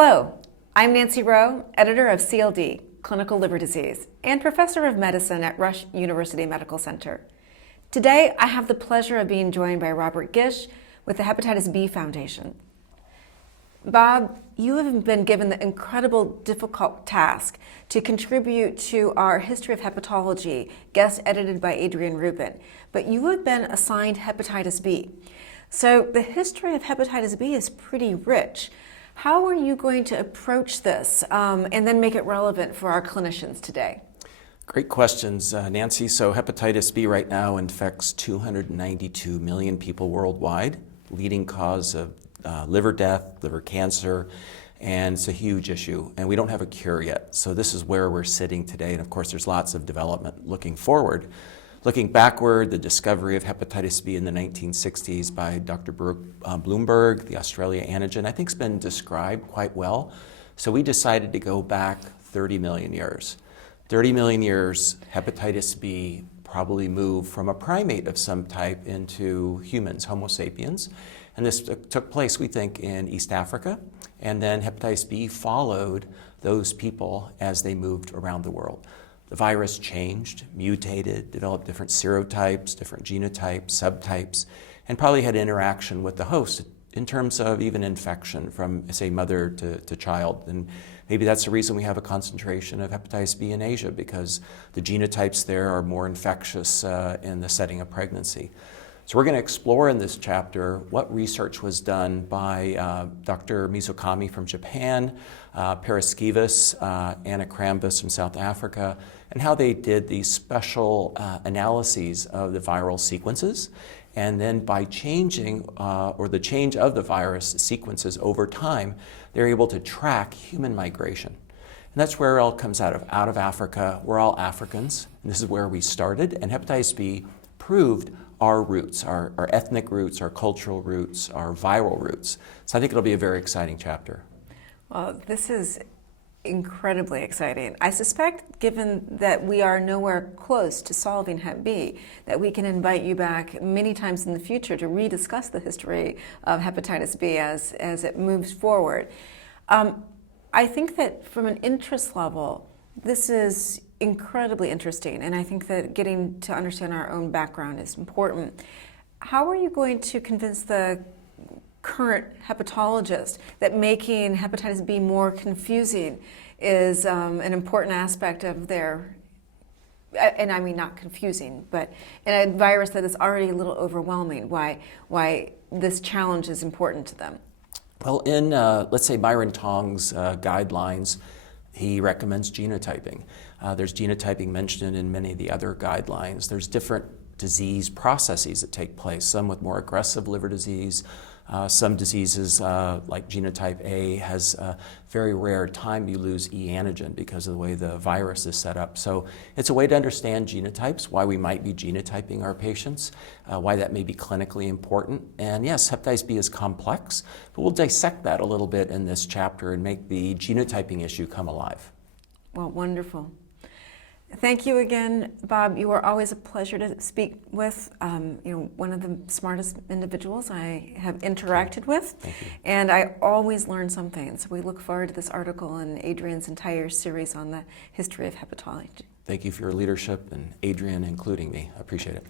Hello, I'm Nancy Rowe, editor of CLD, Clinical Liver Disease, and professor of medicine at Rush University Medical Center. Today, I have the pleasure of being joined by Robert Gish with the Hepatitis B Foundation. Bob, you have been given the incredible difficult task to contribute to our History of Hepatology, guest edited by Adrian Rubin, but you have been assigned Hepatitis B. So the history of Hepatitis B is pretty rich. How are you going to approach this and then make it relevant for our clinicians today? Great questions, Nancy. So hepatitis B right now infects 292 million people worldwide, leading cause of liver death, liver cancer, and it's a huge issue. And we don't have a cure yet. So this is where we're sitting today. And of course, there's lots of development looking forward. Looking backward, the discovery of hepatitis B in the 1960s by Dr. Bloomberg, the Australia antigen, I think has been described quite well. So we decided to go back 30 million years. 30 million years, hepatitis B probably moved from a primate of some type into humans, Homo sapiens. And this took place, we think, in East Africa. And then hepatitis B followed those people as they moved around the world. The virus changed, mutated, developed different serotypes, different genotypes, subtypes, and probably had interaction with the host in terms of even infection from, say, mother to child. And maybe that's the reason we have a concentration of hepatitis B in Asia, because the genotypes there are more infectious in the setting of pregnancy. So we're going to explore in this chapter what research was done by Dr. Mizukami from Japan, Paraskevas, Anna Krambis from South Africa, and how they did these special analyses of the viral sequences. And then by changing, or the change of the virus sequences over time, they're able to track human migration. And that's where it all comes out of Africa. We're all Africans, and this is where we started. And hepatitis B proved our roots, our ethnic roots, our cultural roots, our viral roots. So I think it'll be a very exciting chapter. Well, this is incredibly exciting. I suspect, given that we are nowhere close to solving Hep B, that we can invite you back many times in the future to rediscuss the history of hepatitis B as it moves forward. I think that from an interest level, this is incredibly interesting, and I think that getting to understand our own background is important. How are you going to convince the current hepatologist that making hepatitis B more confusing is an important aspect of their, and I mean not confusing, but in a virus that is already a little overwhelming, why this challenge is important to them? Well, in, let's say, Byron Tong's guidelines, he recommends genotyping. There's genotyping mentioned in many of the other guidelines. There's different disease processes that take place, some with more aggressive liver disease. Some diseases, like genotype A, has a very rare time you lose E antigen because of the way the virus is set up. So it's a way to understand genotypes, why we might be genotyping our patients, why that may be clinically important. And yes, hepatitis B is complex, but we'll dissect that a little bit in this chapter and make the genotyping issue come alive. Well, wonderful. Thank you again, Bob. You are always a pleasure to speak with. One of the smartest individuals I have interacted with. Thank you. And I always learn something. So we look forward to this article and Adrian's entire series on the history of hepatology. Thank you for your leadership, and Adrian including me. I appreciate it.